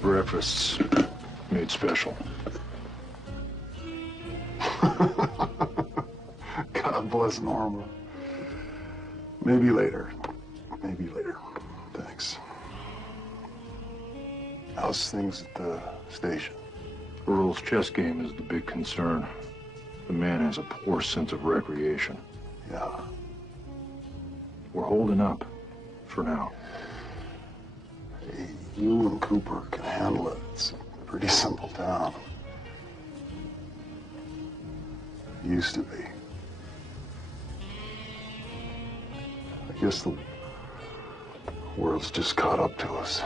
Breakfasts made special. God bless Norma. Maybe later. Maybe later. Thanks. How's things at the station? Earl's chess game is the big concern. The man has a poor sense of recreation. Yeah. We're holding up for now. Hey, you and Cooper can handle it. It's a pretty simple town. Used to be. I guess the world's just caught up to us.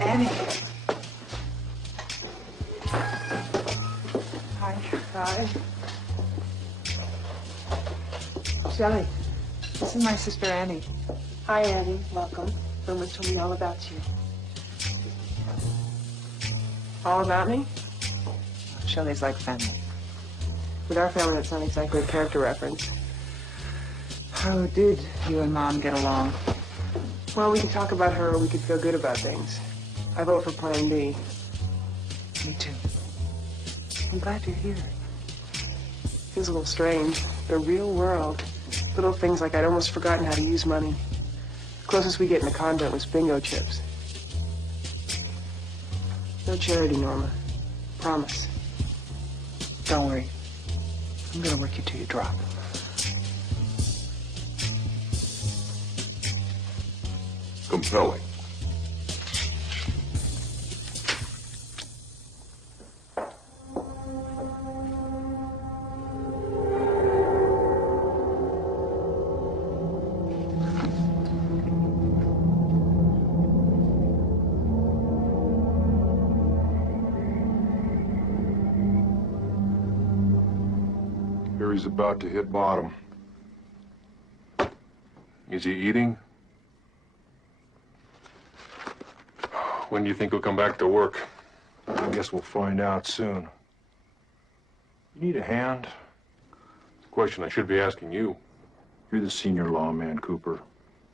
Annie. Hi. Hi. Shelley, this is my sister Annie. Hi, Annie. Welcome. Irma told me all about you. All about me? Shelley's like family. With our family, that's not exactly a character reference. How did you and Mom get along? Well, we could talk about her or we could feel good about things. I vote for Plan B. Me too. I'm glad you're here. Feels a little strange. The real world. Little things like I'd almost forgotten how to use money. The closest we get in a convent was bingo chips. No charity, Norma. Promise. Don't worry. I'm gonna work you till you drop. Compelling. sure he's about to hit bottom. Is he eating? When do you think he'll come back to work? I guess we'll find out soon. You need a hand? It's a question I should be asking you. You're the senior lawman, Cooper.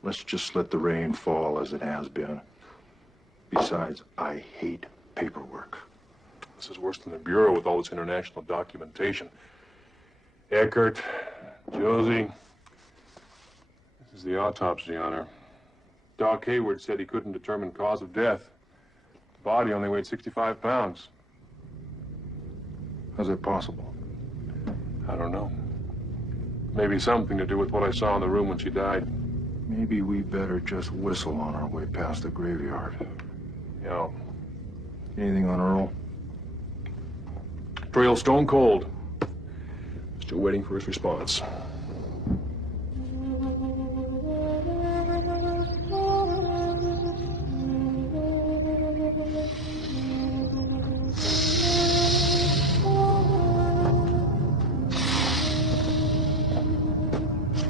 Let's just let the rain fall as it has been. Besides, I hate paperwork. This is worse than the Bureau with all this international documentation. Eckert, Josie. This is the autopsy on her. Doc Hayward said he couldn't determine cause of death. The body only weighed 65 pounds. How's that possible? I don't know. Maybe something to do with what I saw in the room when she died. Maybe we better just whistle on our way past the graveyard. Yeah. Anything on Earl? Trail stone cold. Still waiting for his response.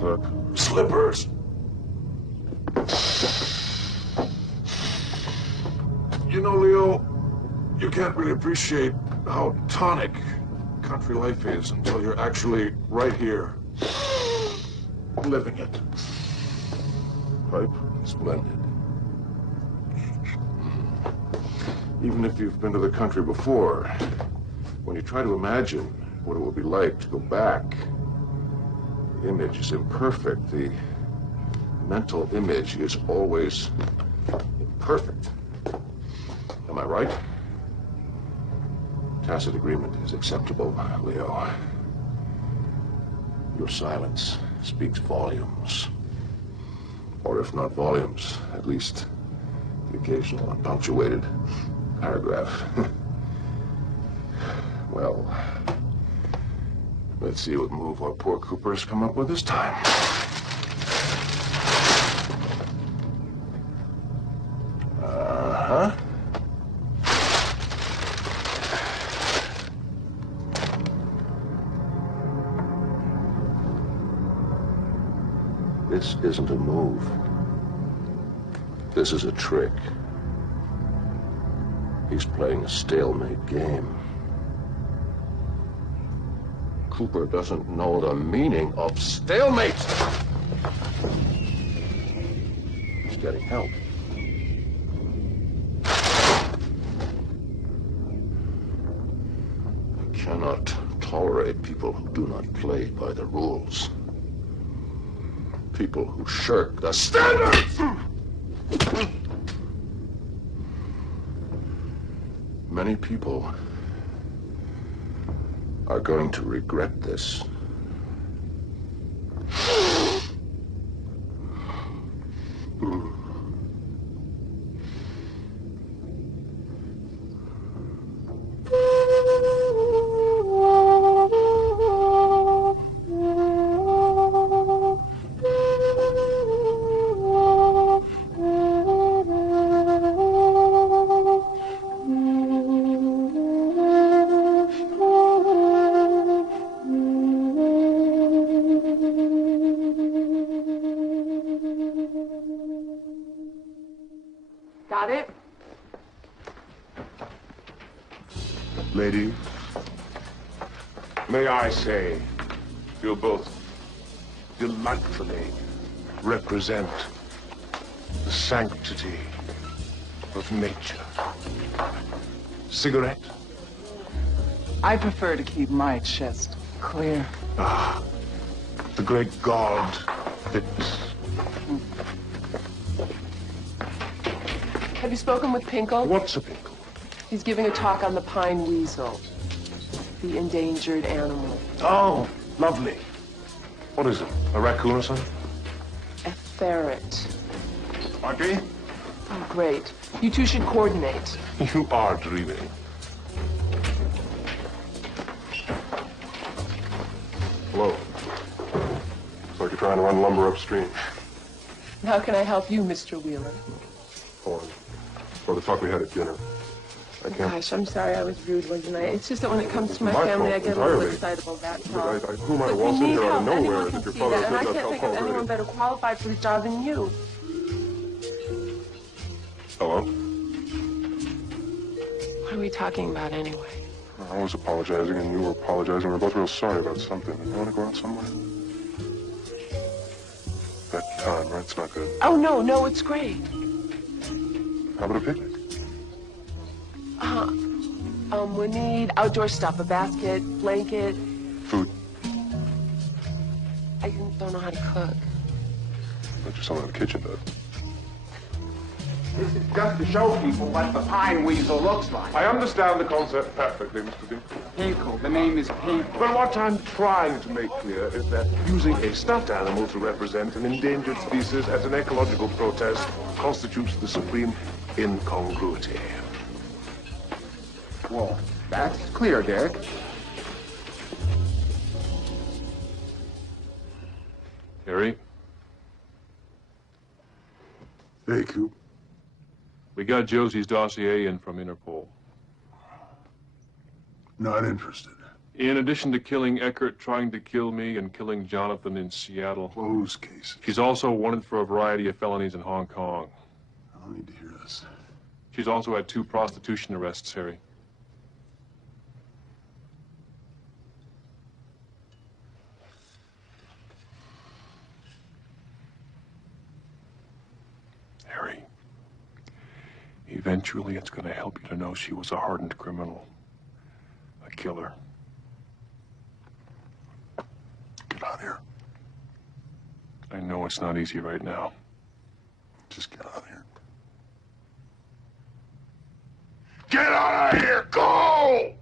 Look. Slippers. You know, Leo, you can't really appreciate how tonic country life is until you're actually right here, living it. Pipe? Splendid. Even if you've been to the country before, when you try to imagine what it would be like to go back, the image is imperfect. The mental image is always imperfect. Am I right? Tacit agreement is acceptable, Leo. Your silence speaks volumes. Or if not volumes, at least the occasional unpunctuated paragraph. Well, let's see what move our poor Cooper has come up with this time. Uh-huh. This isn't a move. This is a trick. He's playing a stalemate game. Cooper doesn't know the meaning of stalemate. He's getting help. I cannot tolerate people who do not play by the rules. People who shirk the standards! Many people are going to regret this. Got it? Lady, may I say, you both delightfully represent the sanctity of nature. Cigarette? I prefer to keep my chest clear. Ah, the great god that... Have you spoken with Pinkle? What's a pickle? He's giving a talk on the pine weasel, the endangered animal. Oh, lovely. What is it, a raccoon or something? A ferret. Audrey? Oh, great. You two should coordinate. You are dreaming. Hello. Looks like you're trying to run lumber upstream. How can I help you, Mr. Wheeler? Or the fuck we had at dinner. I can't. Gosh, I'm sorry I was rude, wasn't I? It's just that when it comes to my My family, I fault, get a little entirely. excitable, that's But all. who am I to But waltz we in need here out help. of nowhere Anyone as can if your see father that, and I said can't that's think how of anyone already? better qualified for the job than you. Hello? What are we talking about anyway? I was apologizing and you were apologizing. We're both real sorry about something. You want to go out somewhere? That time, right? It's not good. Oh, no, it's great. How about a picnic? We need outdoor stuff, a basket, blanket. Food. I don't know how to cook. But just someone in the kitchen does. This is just to show people what the pine weasel looks like. I understand the concept perfectly, Mr. Dean. People. The name is People. But what I'm trying to make clear is that using a stuffed animal to represent an endangered species as an ecological protest constitutes the supreme incongruity. Well, that's clear, Derek. Harry, Hey, Coop. we got Josie's dossier in from Interpol. Not interested. In addition to killing Eckert, trying to kill me, and killing Jonathan in Seattle, Close cases. she's also wanted for a variety of felonies in Hong Kong. I don't need to hear this. She's also had 2 prostitution arrests, Harry. Harry, eventually it's going to help you to know she was a hardened criminal, a killer. Get out of here. I know it's not easy right now. Just get out of here. Get out of here! Go!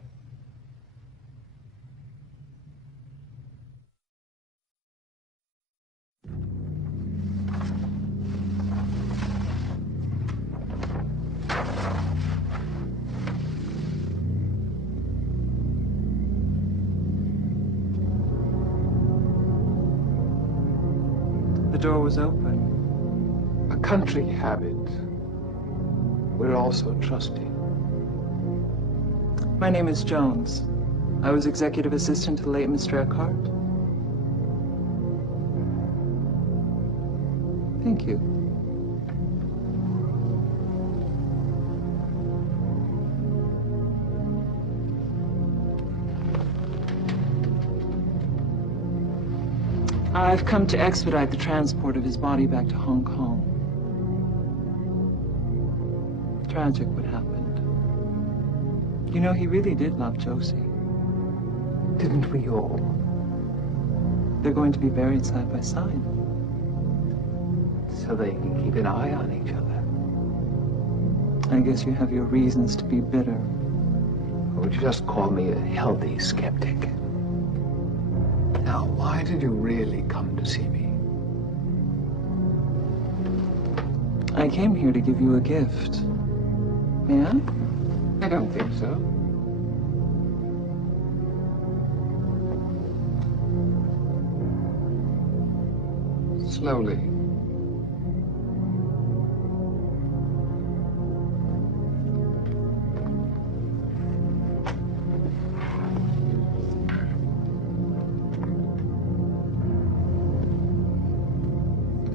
The door was open. A country habit. We're also trusting. My name is Jones. I was executive assistant to the late Mr. Eckhart. Thank you. I've come to expedite the transport of his body back to Hong Kong. Tragic what happened. You know, he really did love Josie. Didn't we all? They're going to be buried side by side. So they can keep an eye on each other. I guess you have your reasons to be bitter. Or just call me a healthy skeptic. Now, why did you really come to see me? I came here to give you a gift. May I? I don't think so. Slowly.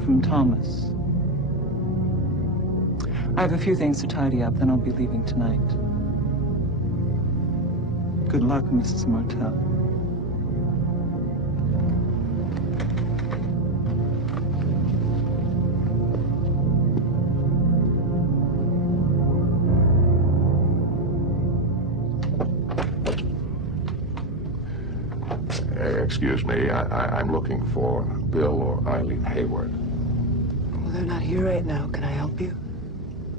From Thomas. I have a few things to tidy up, then I'll be leaving tonight. Good luck, Mrs. Martell. Excuse me, I'm looking for Bill or Eileen Hayward. Well, they're not here right now. Can I help you?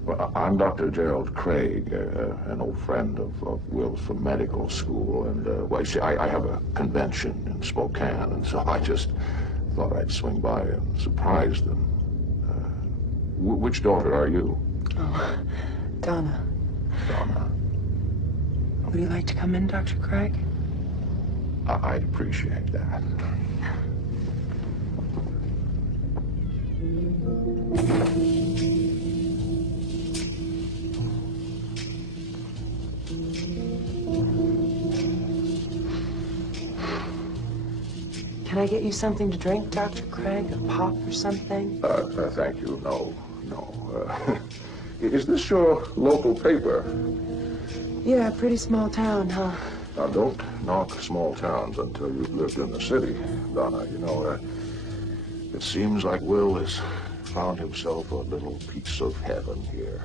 Well, I'm Dr. Gerald Craig, an old friend of Will's from medical school, and, well, you see, I have a convention in Spokane, and so I just thought I'd swing by and surprise them. Which daughter are you? Oh, Donna. Donna. Would you like to come in, Dr. Craig? I'd appreciate that. Can I get you something to drink, Dr. Craig? A pop or something? Thank you. No. Is this your local paper? Yeah, pretty small town, huh? Now, don't knock small towns until you've lived in the city, Donna. You know, it seems like Will has found himself a little piece of heaven here.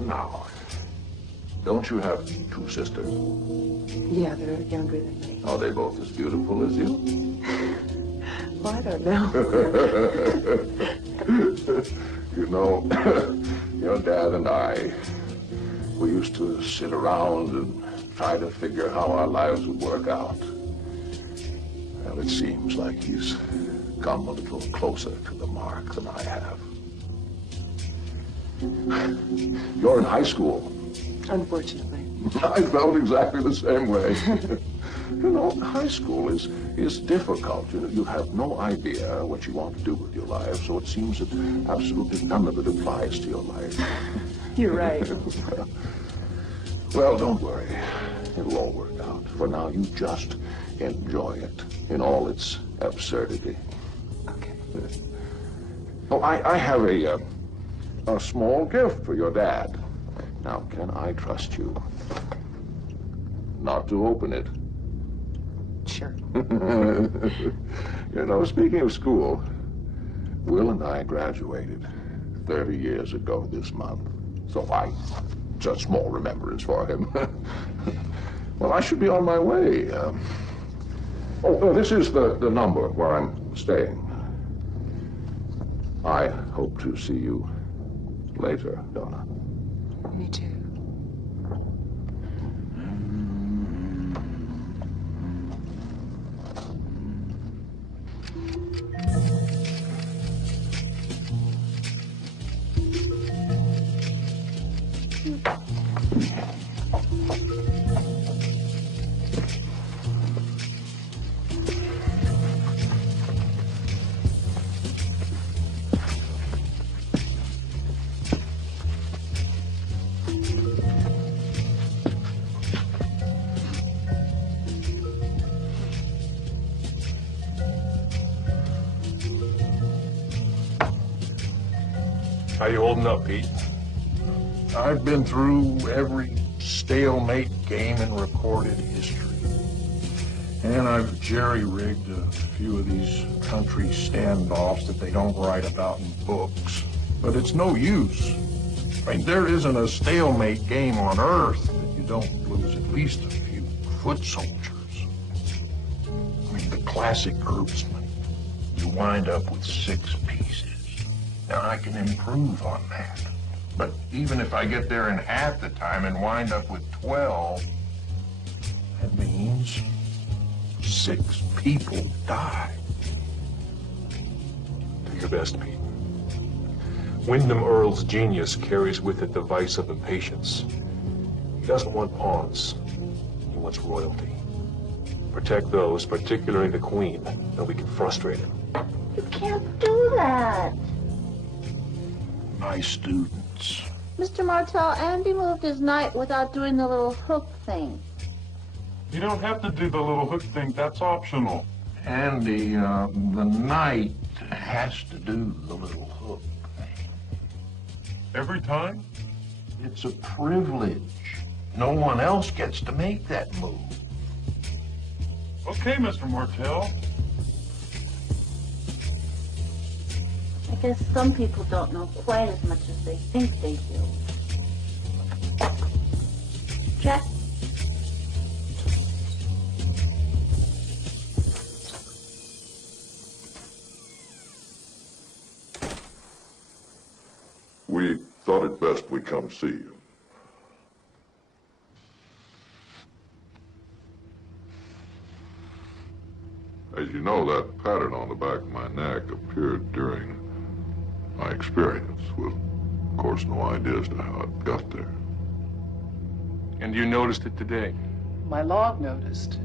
Now, don't you have two sisters? Yeah, they're younger than me. Are they both as beautiful as you? Well, I don't know. You know, your dad and I, we used to sit around and try to figure how our lives would work out. Well, it seems like he's come a little closer to the mark than I have. You're in high school. Unfortunately. I felt exactly the same way. You know, high school is difficult. You have no idea what you want to do with your life, so it seems that absolutely none of it applies to your life. You're right. Well, don't worry. It'll all work out. For now, you just enjoy it in all its absurdity. Okay. Oh, I have a small gift for your dad. Now, can I trust you not to open it? Sure. You know, speaking of school, Will and I graduated 30 years ago this month. So it's a small remembrance for him. Well, I should be on my way. This is the number where I'm staying. I hope to see you later, Donna. Me too. How you holding up, Pete? I've been through every stalemate game in recorded history. And I've jerry-rigged a few of these country standoffs that they don't write about in books. But it's no use. I mean, there isn't a stalemate game on Earth that you don't lose at least a few foot soldiers. I mean, the classic herbsman, you wind up with 6 pieces. Now, I can improve on that. But even if I get there in half the time and wind up with 12, that means 6 people die. Do your best, Pete. Wyndham Earle's genius carries with it the vice of impatience. He doesn't want pawns. He wants royalty. Protect those, particularly the Queen, and we can frustrate him. You can't do that. My students. Mr. Martell, Andy moved his knight without doing the little hook thing. You don't have to do the little hook thing. That's optional. And the knight has to do the little hook thing. Every time? It's a privilege. No one else gets to make that move. Okay, Mr. Martell. I guess some people don't know quite as much as they think they do. Check. We thought it best we come see you. As you know, that pattern on the back of my neck appeared during my experience, with, of course, no idea as to how it got there. And you noticed it today. My log noticed.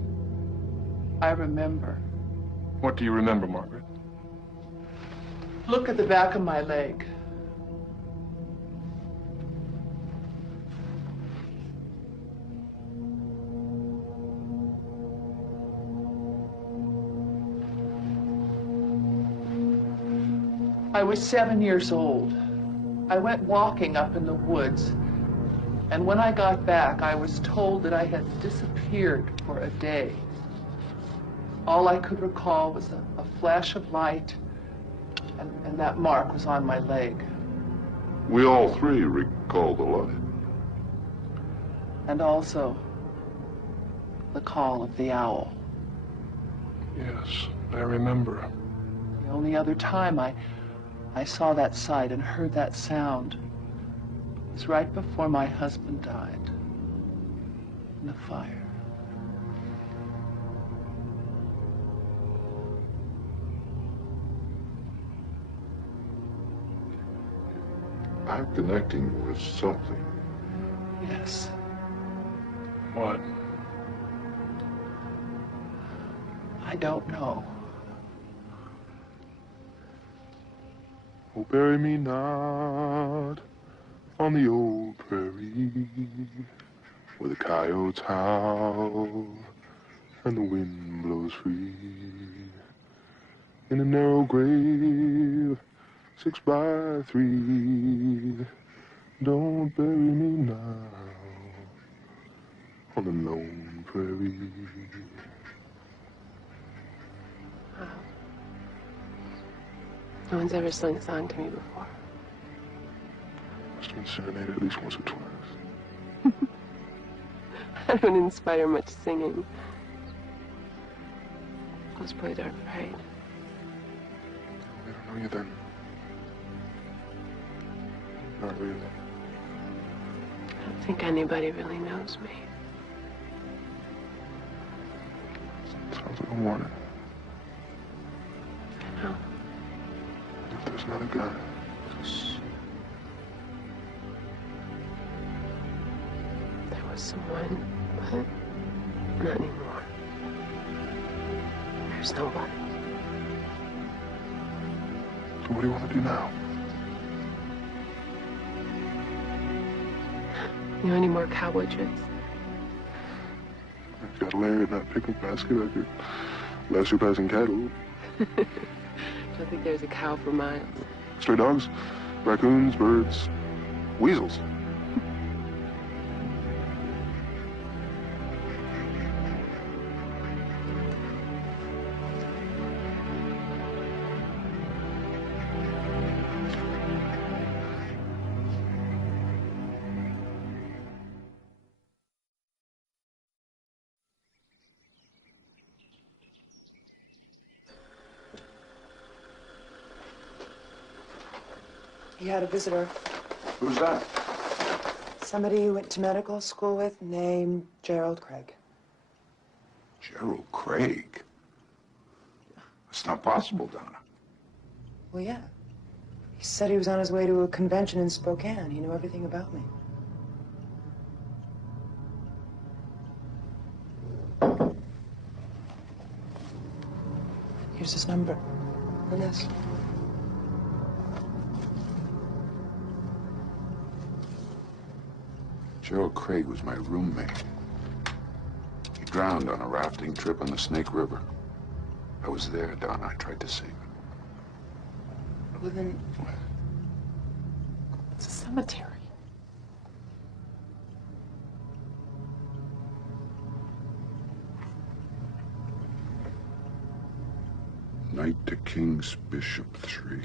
I remember. What do you remember, Margaret? Look at the back of my leg. I was 7 years old. I went walking up in the woods, and when I got back, I was told that I had disappeared for a day. All I could recall was a flash of light, and that mark was on my leg. We all three recall the light. And also the call of the owl. Yes, I remember. The only other time I saw that sight and heard that sound was right before my husband died in the fire. I'm connecting with something. Yes. What? I don't know. Oh, bury me not on the old prairie where the coyotes howl and the wind blows free. In a narrow grave, 6x3, don't bury me now on the lone prairie. No one's ever sung a song to me before. Must have been serenaded at least once or twice. I don't inspire much singing. Those boys are afraid. They don't know you then. Not really. I don't think anybody really knows me. Sounds like a warning. I know. If there's another guy. Shh. There was someone, but not anymore. There's nobody. So what do you want to do now? You know any more cowboy tricks? I've got Larry in that picnic basket. I could last you passing cattle. I don't think there's a cow for miles. Stray dogs, raccoons, birds, weasels. He had a visitor. Who's that? Somebody you went to medical school with named Gerald Craig. Gerald Craig? That's not possible, Donna. Well, yeah. He said he was on his way to a convention in Spokane. He knew everything about me. Here's his number. And this. Gerald Craig was my roommate. He drowned on a rafting trip on the Snake River. I was there, Donna. I tried to save him. Well, then, It's a cemetery. Knight to King's Bishop 3.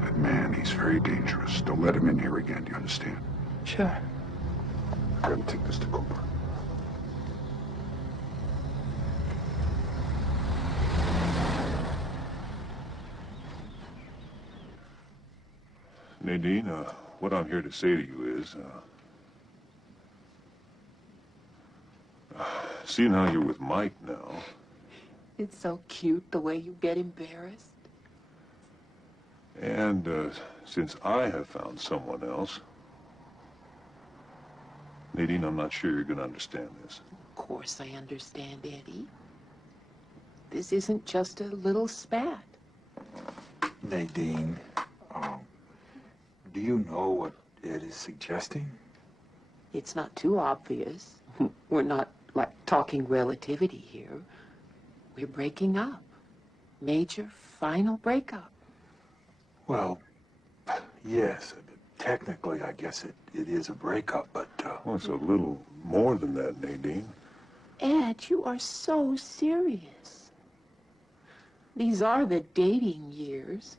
That man, he's very dangerous. Don't let him in here again, do you understand? sure. I gotta take this to Cooper. Nadine, what I'm here to say to you is, seeing how you're with Mike now, It's so cute the way you get embarrassed. and since I have found someone else, Nadine, I'm not sure you're going to understand this. Of course I understand, Eddie. This isn't just a little spat. Nadine, do you know what Ed is suggesting? It's not too obvious. We're not, like, talking relativity here. We're breaking up. Major, final breakup. Well, yes. Technically, I guess it is a breakup, but... Well, it's a little more than that, Nadine. Ed, you are so serious. These are the dating years.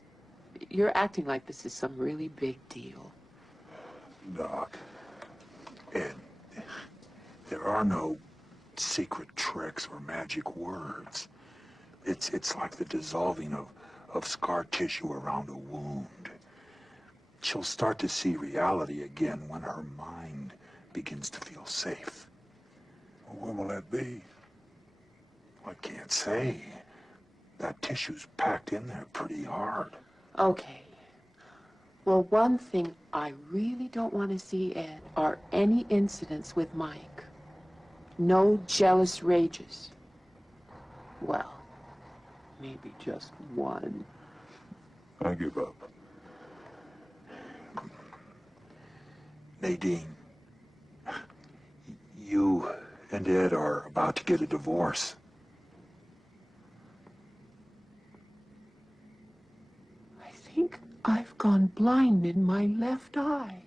You're acting like this is some really big deal. Doc, Ed, there are no secret tricks or magic words. It's like the dissolving of scar tissue around a wound. She'll start to see reality again when her mind begins to feel safe. Well, when will that be? I can't say. That tissue's packed in there pretty hard. Okay. Well, one thing I really don't want to see, Ed, are any incidents with Mike. No jealous rages. Well, maybe just one. I give up. Nadine, you and Ed are about to get a divorce. I think I've gone blind in my left eye.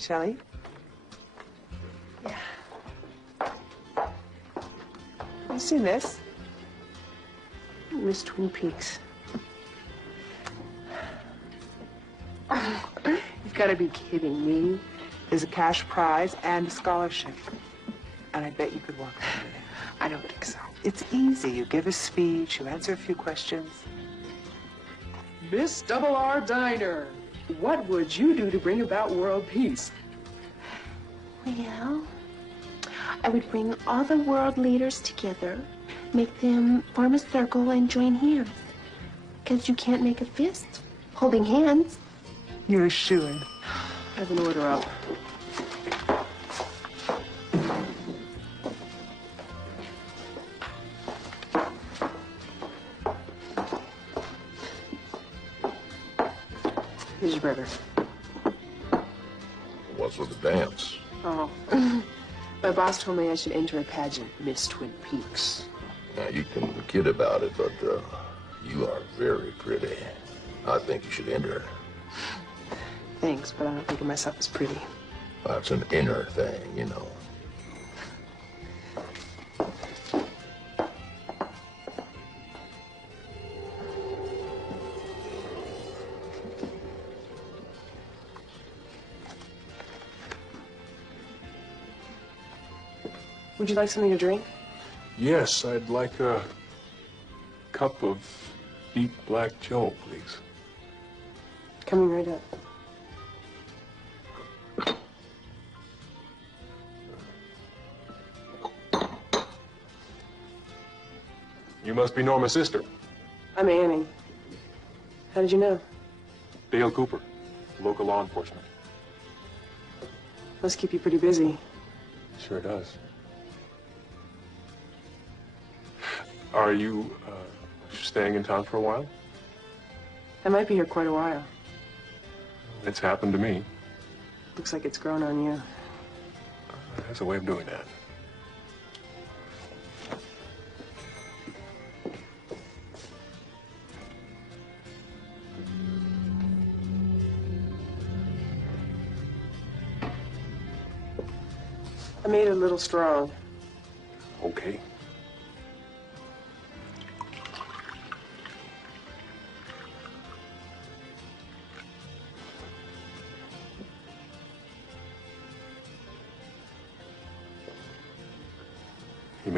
Shelley? Yeah. You seen this? Miss Twin Peaks. You've got to be kidding me. There's a cash prize and a scholarship. And I bet you could walk over there. I don't think so. It's easy. You give a speech, you answer a few questions. Miss Double R Diner, what would you do to bring about world peace? Well, I would bring all the world leaders together, make them form a circle and join hands. Because you can't make a fist holding hands. You're a shoo-in. I have an order up. Here's your burger. What's with the dance? Oh. My boss told me I should enter a pageant, Miss Twin Peaks. Now, you can kid about it, but you are very pretty. I think you should enter. Thanks, but I don't think of myself as pretty. That's an inner thing, you know. Would you like something to drink? Yes, I'd like a cup of deep black Joe, please. Coming right up. You must be Norma's sister. I'm Annie. How did you know? Dale Cooper, local law enforcement. Must keep you pretty busy. Sure does. Are you staying in town for a while? I might be here quite a while. It's happened to me. Looks like it's grown on you. That's a way of doing that. I made it a little strong. Okay.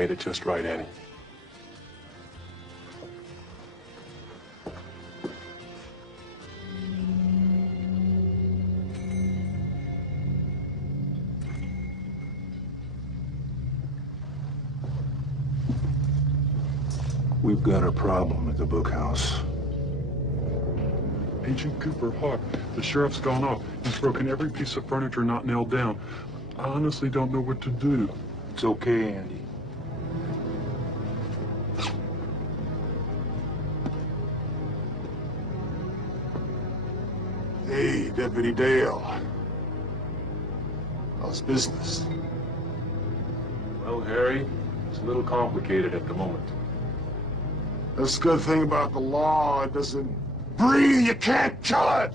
made it just right, Annie. We've got a problem at the book house. Agent Cooper, Hawk, the sheriff's gone off. He's broken every piece of furniture not nailed down. I honestly don't know what to do. It's okay, Andy. Hey, Deputy Dale. How's business? Well, Harry, it's a little complicated at the moment. That's the good thing about the law. It doesn't breathe. You can't kill it.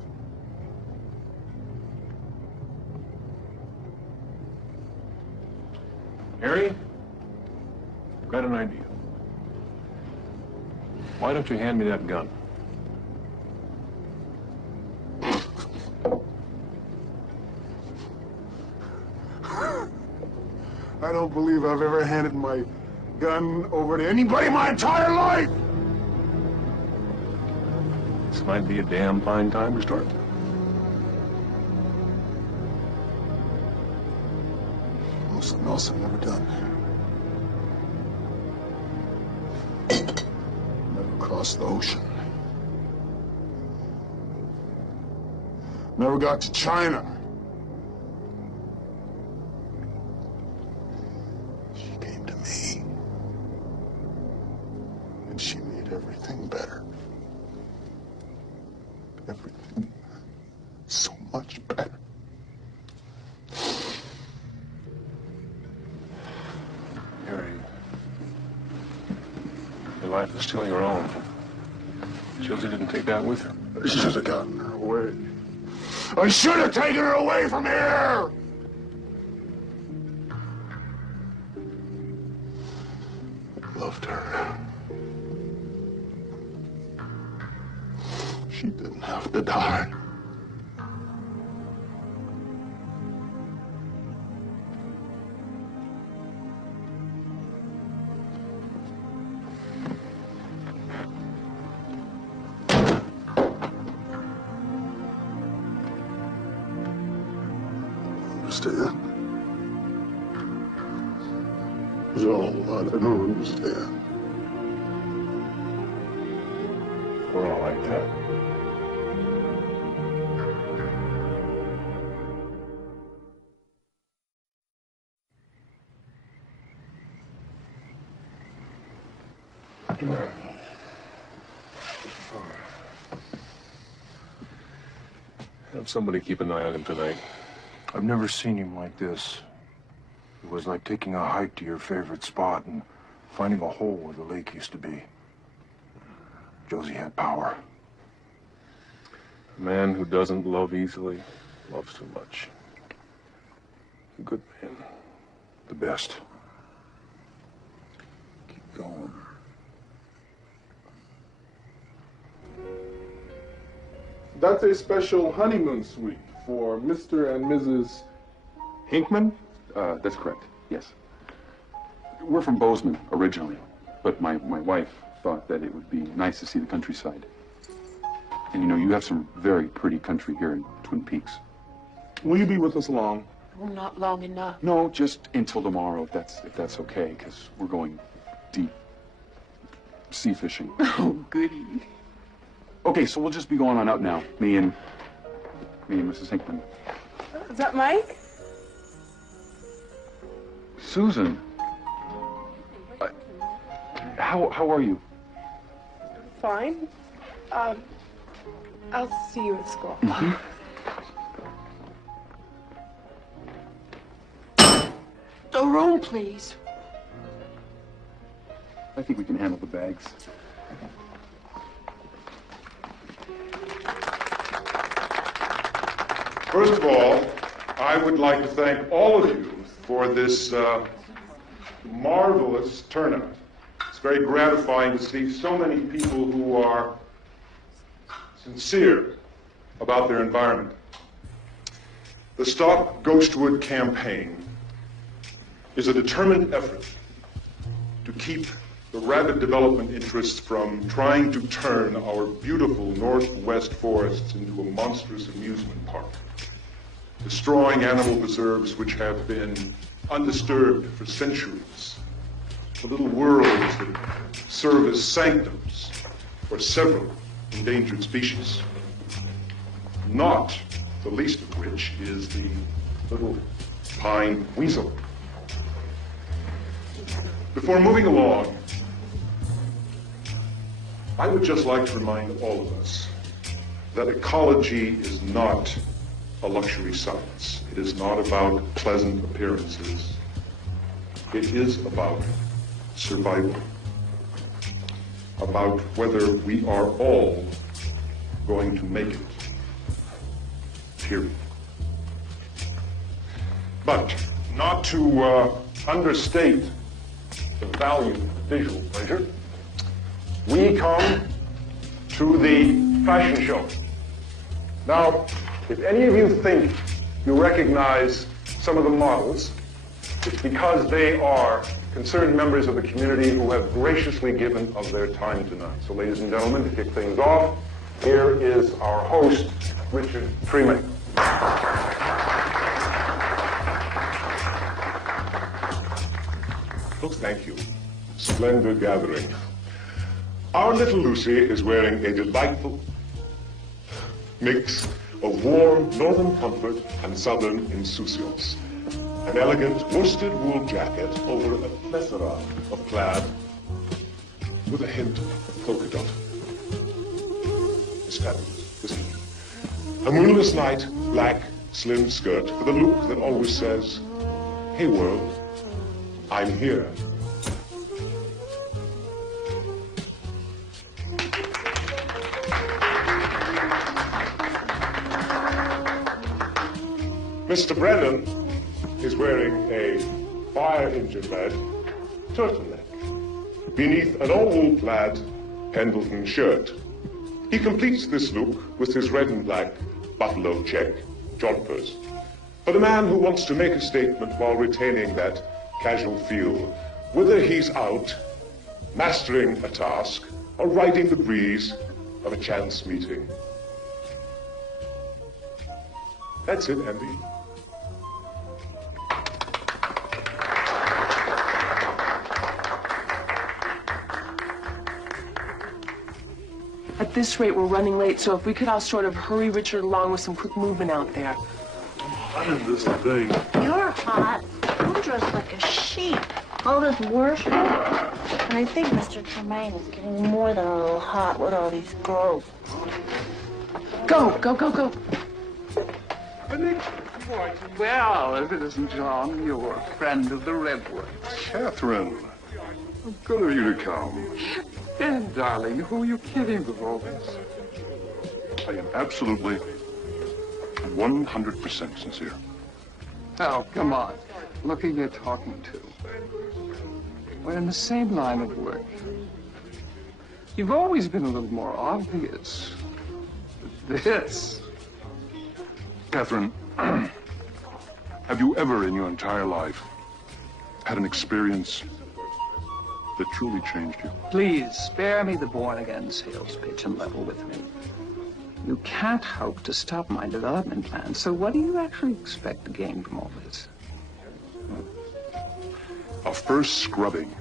Harry, I've got an idea. Why don't you hand me that gun? I don't believe I've ever handed my gun over to anybody my entire life. This might be a damn fine time to start. Something else I've never done. Never crossed the ocean. Never got to China. She came to me. And she made everything better. Everything so much better. Harry, your life is still your own. Josie didn't take that with her. I should have gotten her away. I should have taken her away from here! I loved her. She didn't have to die. Understand? There's a whole lot I don't understand. We're all like that. Have somebody keep an eye on him tonight. I've never seen him like this. It was like taking a hike to your favorite spot and finding a hole where the lake used to be. Josie had power. A man who doesn't love easily loves too much. A good man. The best. Keep going. That's a special honeymoon suite for Mr. and Mrs. Hinkman? That's correct, yes. We're from Bozeman originally, but my wife thought that it would be nice to see the countryside. And you know, you have some very pretty country here in Twin Peaks. Will you be with us long? Oh, not long enough. No, just until tomorrow, if that's okay, because we're going deep sea fishing. Oh, goody. Okay, so we'll just be going on out now, me and Mrs. Hinkman. Is that Mike? Susan, how are you? Fine. I'll see you at school. A room, please. I think we can handle the bags. First of all, I would like to thank all of you for this marvelous turnout. It's very gratifying to see so many people who are sincere about their environment. The Stop Ghostwood campaign is a determined effort to keep the rabid development interests from trying to turn our beautiful northwest forests into a monstrous amusement park, destroying animal preserves which have been undisturbed for centuries, the little worlds that serve as sanctums for several endangered species, not the least of which is the little pine weasel. Before moving along, I would just like to remind all of us that ecology is not a luxury science. It is not about pleasant appearances. It is about survival, about whether we are all going to make it, period. But not to understate the value of visual pleasure, we come to the fashion show. Now, if any of you think you recognize some of the models, it's because they are concerned members of the community who have graciously given of their time tonight. So, ladies and gentlemen, to kick things off, here is our host, Richard Tremaine. Folks, thank you. Splendid gathering. Our little Lucy is wearing a delightful mix of warm northern comfort and southern insouciance. An elegant worsted wool jacket over a plethora of plaid with a hint of polka dot. It's fabulous, isn't it? A moonless night, black, slim skirt with a look that always says, "Hey world, I'm here." Mr. Brennan is wearing a fire engine-led turtleneck beneath an all-wool plaid Pendleton shirt. He completes this look with his red and black buffalo check jodhpurs. For the man who wants to make a statement while retaining that casual feel, whether he's out mastering a task or riding the breeze of a chance meeting. That's it, Andy. At this rate, we're running late, so if we could all sort of hurry Richard along with some quick movement out there. What is this thing? You're hot. I'm dressed like a sheep. All this worship. And I think Mr. Tremaine is getting more than a little hot with all these girls. Go, go, go, go. Well, if it isn't John, your friend of the Redwoods. Catherine, good of you to come. Ben, darling, who are you kidding with all this? I am absolutely 100% sincere. Oh, come on. Look who you're talking to. We're in the same line of work. You've always been a little more obvious. This. Catherine, have you ever in your entire life had an experience that truly changed you? Please, spare me the born-again sales pitch and level with me. You can't hope to stop my development plan, so what do you actually expect to gain from all this? A first scrubbing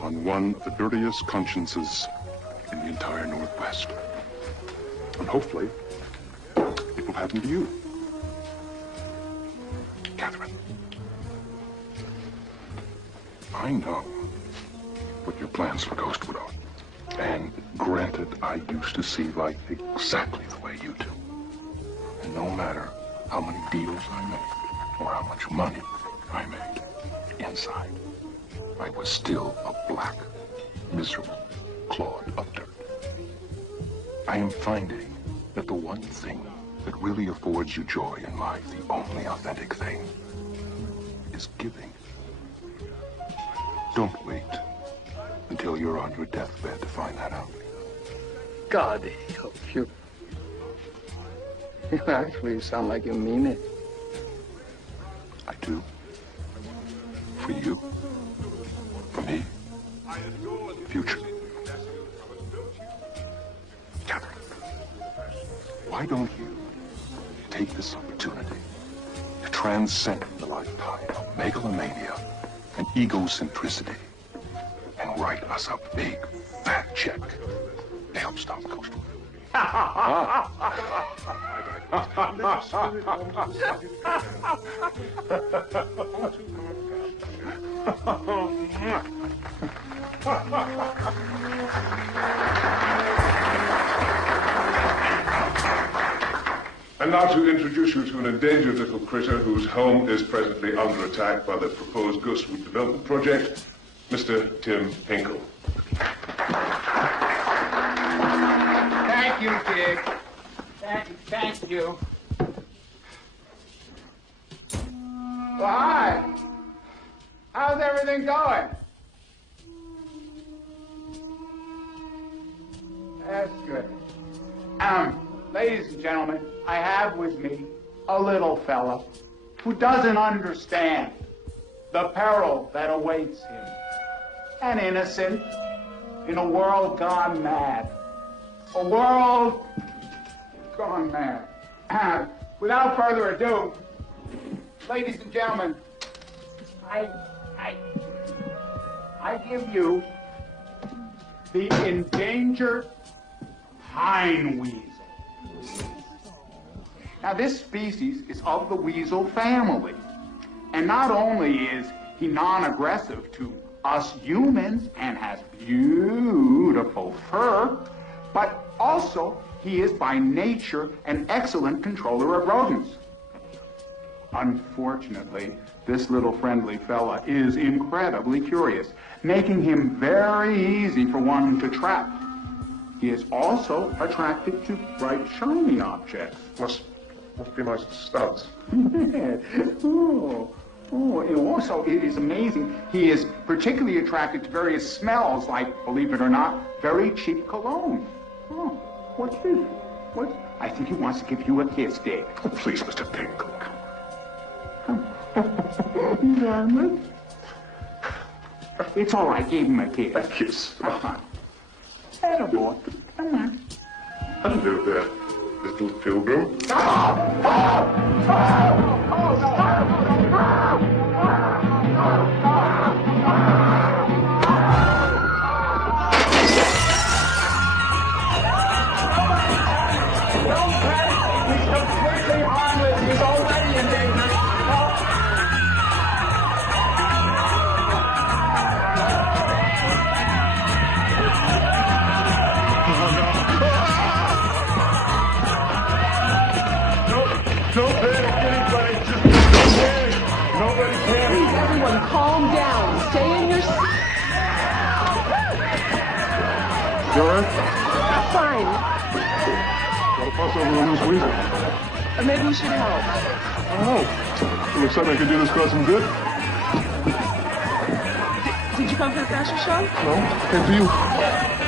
on one of the dirtiest consciences in the entire Northwest. And hopefully, it will happen to you. Catherine, I know what your plans for Ghostwood are. And granted, I used to see life exactly the way you do. And no matter how many deals I made, or how much money I made, inside, I was still a black, miserable clod of dirt. I am finding that the one thing that really affords you joy in life, the only authentic thing, is giving. Don't wait until you're on your deathbed to find that out. God help you. You actually sound like you mean it. I do. For you. For me. future. Catherine, why don't you take this opportunity to transcend the lifetime of megalomania and egocentricity and write us a big, fat check to help stop Coastal? And now to introduce you to an endangered little critter whose home is presently under attack by the proposed Ghostwood Development Project, Mr. Tim Hinkle. Thank you, Dick. Thank you. Well, hi. How's everything going? That's good. Ladies and gentlemen, I have with me a little fella who doesn't understand the peril that awaits him. An innocent in a world gone mad. A world gone mad. Without further ado, ladies and gentlemen, I give you the endangered pine weasel. Now, this species is of the weasel family. And not only is he non-aggressive to us humans and has beautiful fur, but also he is by nature an excellent controller of rodents. Unfortunately, this little friendly fella is incredibly curious, making him very easy for one to trap. He is also attracted to bright, shiny objects. Must be my studs. And also, it is amazing, he is particularly attracted to various smells, like, believe it or not, very cheap cologne. Oh, what's this? What? I think he wants to give you a kiss, Dave. Oh, please, Mr. Pinkle. Damn it. It's all right, give him a kiss. A kiss. Come on. Attaboy. Come on. Hello there, little pilgrim. Calm down. Stay in your seat. You all right? Fine. Got a fuss over a loose weasel. Or maybe we should help. I don't know. Looks like I could do this cause some good. Did you come for the fashion show? No, came for you.